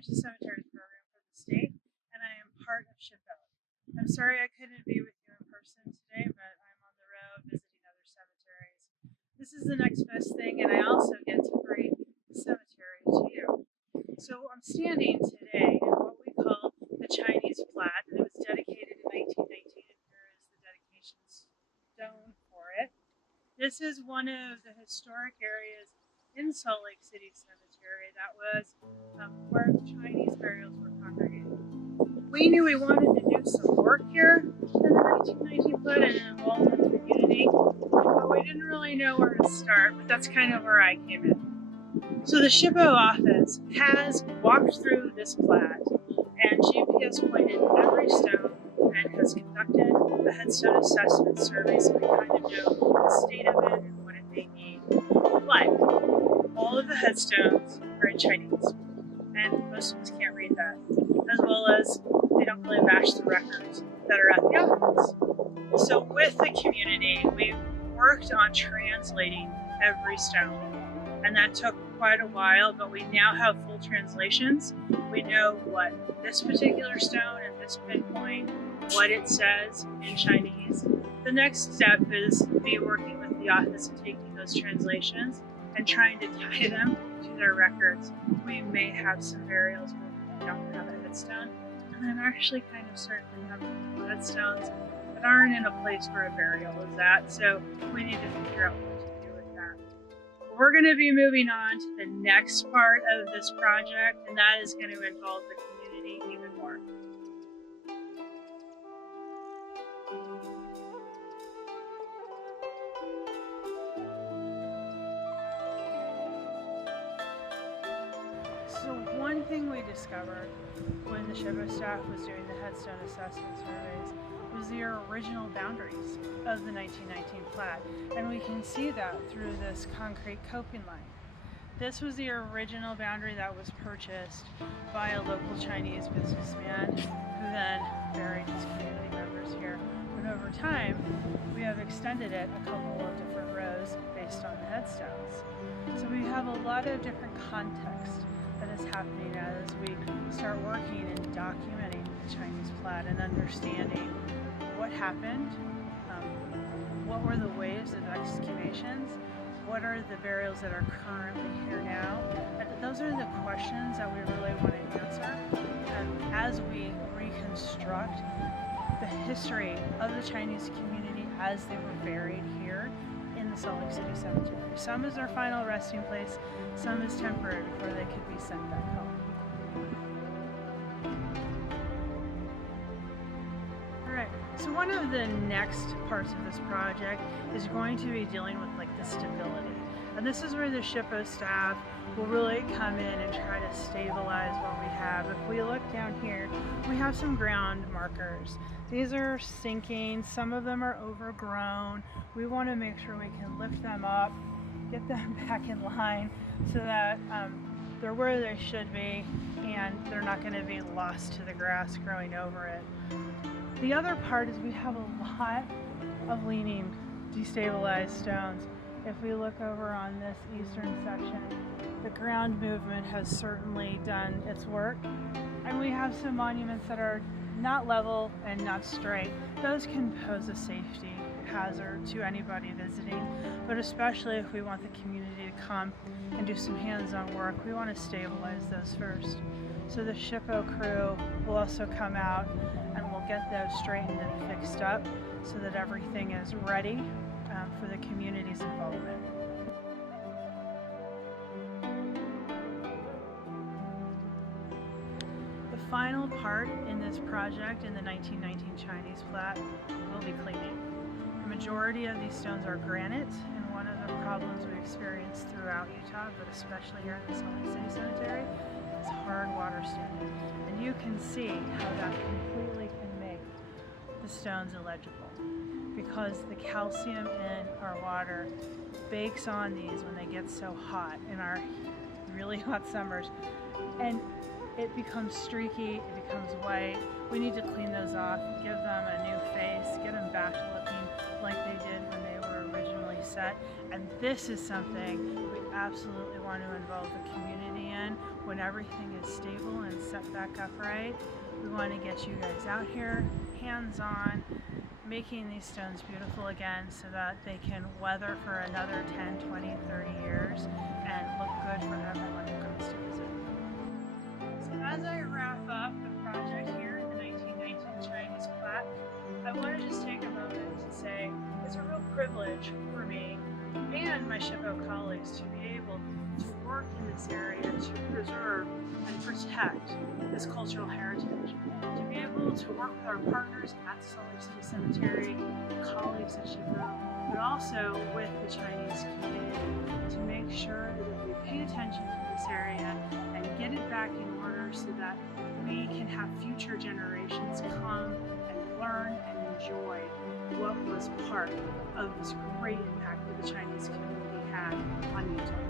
manage the cemeteries program for the state, and I am part of SHPO. I'm sorry I couldn't be with you in person today, but I'm on the road visiting other cemeteries. This is the next best thing, and I also get to bring the cemetery to you. So I'm standing today in what we call the Chinese Plat, and it was dedicated in 1919, and here is the dedication stone for it. This is one of the historic areas in Salt Lake City Cemetery that was where Chinese burials were congregated. We knew we wanted to do some work here in the 1919 Plat and involve the community, but we didn't really know where to start, but that's kind of where I came in. So the SHPO office has walked through this plat and GPS pointed every stone and has conducted a headstone assessment survey so we kind of know the state of it and what it may need. But all of the headstones are in Chinese, and most of us can't read that, as well as they don't really match the records that are at the office. So with the community, we worked on translating every stone, and that took quite a while, but we now have full translations. We know what this particular stone and this pinpoint, what it says in Chinese. The next step is me working with the office and taking those translations and trying to tie them to their records. We may have some burials where we don't have a headstone, and I'm actually kind of certain we have headstones that aren't in a place where a burial is at, so we need to figure out what to do with that. We're going to be moving on to the next part of this project, and that is going to involve the community even more. So one thing we discovered when the SHPO staff was doing the headstone assessment surveys was the original boundaries of the 1919 Plat, and we can see that through this concrete coping line. This was the original boundary that was purchased by a local Chinese businessman who then buried his community members here. But over time, we have extended it a couple of different rows based on the headstones. So we have a lot of different context that is happening as we start working and documenting the Chinese Plat and understanding what happened, what were the waves of exhumations, what are the burials that are currently here now. And those are the questions that we really want to answer as we reconstruct the history of the Chinese community as they were buried here in the Salt Lake City Cemetery. Some is their final resting place, some is temporary before they could be sent back home. Alright, so one of the next parts of this project is going to be dealing with the stability. And this is where the SHPO staff will really come in and try to stabilize what we have. If we look down here, we have some ground markers. These are sinking, some of them are overgrown. We want to make sure we can lift them up, get them back in line so that they're where they should be and they're not going to be lost to the grass growing over it. The other part is we have a lot of leaning, destabilized stones. If we look over on this eastern section, the ground movement has certainly done its work. And we have some monuments that are not level and not straight. Those can pose a safety hazard to anybody visiting, but especially if we want the community to come and do some hands-on work, we want to stabilize those first. So the SHPO crew will also come out and we'll get those straightened and fixed up so that everything is ready for the community's involvement. The final part in this project in the 1919 Chinese Plat will be cleaning. The majority of these stones are granite, and one of the problems we experience throughout Utah, but especially here in the Salt Lake City Cemetery, is hard water standing. And you can see how that completely can make the stones illegible, because the calcium in our water bakes on these when they get so hot in our really hot summers, and it becomes streaky, it becomes white. We need to clean those off, give them a new face, get them back to looking like they did when they were originally set. And this is something we absolutely want to involve the community in when everything is stable and set back upright, we want to get you guys out here, hands-on, making these stones beautiful again so that they can weather for another 10, 20, 30 years and look good for everyone who comes to visit. So as I wrap up the project here in the 1919 Chinese Plat, I want to just take a moment to say it's a real privilege for me and my SHPO colleagues to be able to work in this area to preserve and protect this cultural heritage, to be able to work with our partners at SLC Cemetery, colleagues at SHPO, but also with the Chinese community to make sure that we pay attention to this area and get it back in order so that we can have future generations come and learn and enjoy what was part of this great impact that the Chinese community had on Utah.